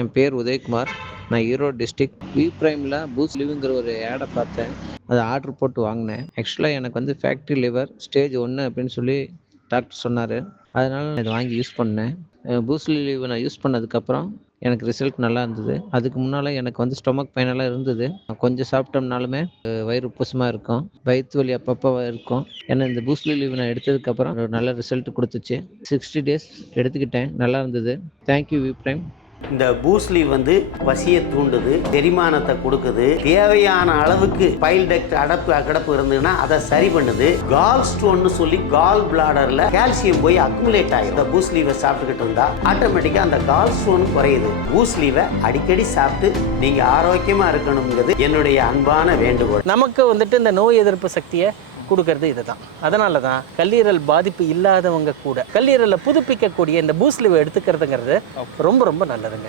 என் பேர் உதயகுமார். நான் Erode district. We பிரைமில் boost லிவ்ங்கிற ஒரு ஆடை பார்த்தேன். அதை ஆர்டர் போட்டு வாங்கினேன். ஆக்சுவலாக எனக்கு வந்து ஃபேக்ட்ரி லிவர் ஸ்டேஜ் 1 அப்படின்னு சொல்லி டாக்டர் சொன்னார். அதனால நான் இதை வாங்கி யூஸ் பண்ணேன். பூஸ்ட் லிவ் நான் யூஸ் பண்ணதுக்கப்புறம் எனக்கு ரிசல்ட் நல்லா இருந்தது. அதுக்கு முன்னால் எனக்கு வந்து ஸ்டொமக் பெயினெல்லாம் இருந்தது. கொஞ்சம் சாப்பிட்டோம்னாலுமே வயிறு உப்புசமாக இருக்கும், வயிற்று வலி அப்பப்போ இருக்கும். ஏன்னா இந்த பூஸ்ட் லிவ் நான் எடுத்ததுக்கப்புறம் ஒரு நல்ல ரிசல்ட் கொடுத்துச்சு. 60 டேஸ் எடுத்துக்கிட்டேன், நல்லா இருந்தது. தேங்க்யூ வி பிரைம். இந்த பூஸ்லி வந்து பசியை தூண்டுது, செரிமானத்தை கொடுக்குது, தேவையான அளவுக்கு பைல் டக்ட் அடப்பு இருந்ததுன்னா அதை சரி பண்ணுது. கால் ஸ்டோன்னு சொல்லி கால் பிளாடர்ல கால்சியம் போய் அக்குமுலேட் ஆகும். இந்த பூஸ்லீவை சாப்பிட்டுக்கிட்டு இருந்தா ஆட்டோமேட்டிக்கா அந்த கால் ஸ்டோன் குறையுது. பூஸ்லீவை அடிக்கடி சாப்பிட்டு நீங்க ஆரோக்கியமா இருக்கணுங்கிறது என்னுடைய அன்பான வேண்டுகோள். நமக்கு வந்துட்டு இந்த நோய் எதிர்ப்பு சக்தியை கொடுக்கறது இதுதான். அதனால தான் கல்லீரல் பாதிப்பு இல்லாதவங்க கூட கல்லீரலை புதுப்பிக்கக்கூடிய இந்த பூஸ்ட் லிவ் எடுத்துக்கிறதுங்கிறது ரொம்ப ரொம்ப நல்லதுங்க.